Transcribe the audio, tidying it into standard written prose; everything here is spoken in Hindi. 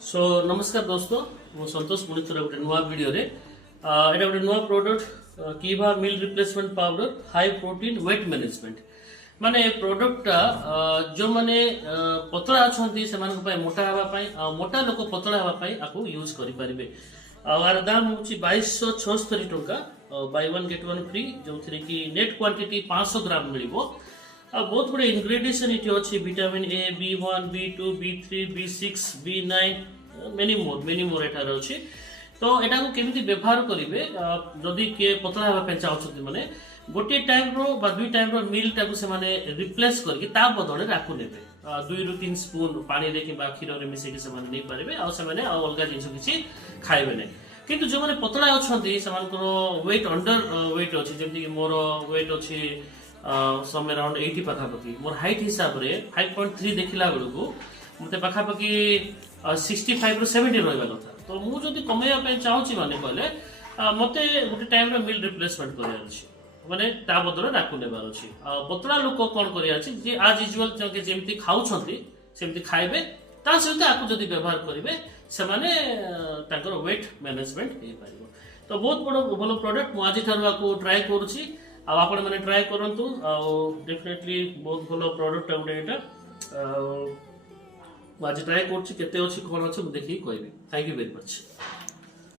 सो नमस्कार दोस्तों मु संतोष पुणी थोड़ा गोटे नुआ वीडियो रे एटा गोटे नुआ प्रोडक्ट कीवा meal replacement powder high protein weight management माने प्रोडक्ट जो माने पतला अछंती सेमान को मोटा हवा पाई मोटा लोक पतला हवा पाई आको यूज करि परिबे आर दाम होची 2276 टका by one get one free जो थरे की नेट क्वांटिटी 500 ग्राम मिलिबो बहुत गुड़े इनग्रेडिएंट्स इटी अच्छी vitamin A B1 B2 B3 B6 B9 many more एटार अच्छी तो एटा को केमिति व्यवहार करिवे जदि के पतला हेबा पे चाहउछथि माने गोटे टाइम रो बा दुई टाइम रो मील टाको से माने रिप्लेस करके ता बदले राखु नेबे 2 रु 3 स्पून पानी रे कि बा खीर रे मिसे के से माने नै परिबे आ से माने अलगा जिंस किछि खाइबे नै किंतु जो माने पतला अछंती समान को वेट अंडर वेट अछि जेमति कि मोर वेट अछि सम अराउंड 80 पाखापाखि मोर हाइट हिसाब रे 5.3 देखिला बेलू मते पाखापाखि 65 रु 70 रहबा कथा तो मु जदी कमेया पे चाहूची माने कहले मते गुटे टाइम रे मील रिप्लेसमेंट करे अछि माने ता बदले राखु नेबार अछि पतला लोक कोन करिया अछि जे आज यूजुअल के जेमति खाउछंती सेमति खाइबे ता सहित आकु जदी व्यवहार करिवे से माने ताकर वेट मैनेजमेंट हे पारिबो तो बहुत बड़ भलो प्रोडक्ट मु आज थारु आकु ट्राई करूची आपण मैंने ट्राई करंतु डेफिनेटली बहुत भलो प्रोडक्ट गुटे एटा आज ट्राई करछि केते अछि कोन अछि देखि कहबी थैंक यू वेरी मच।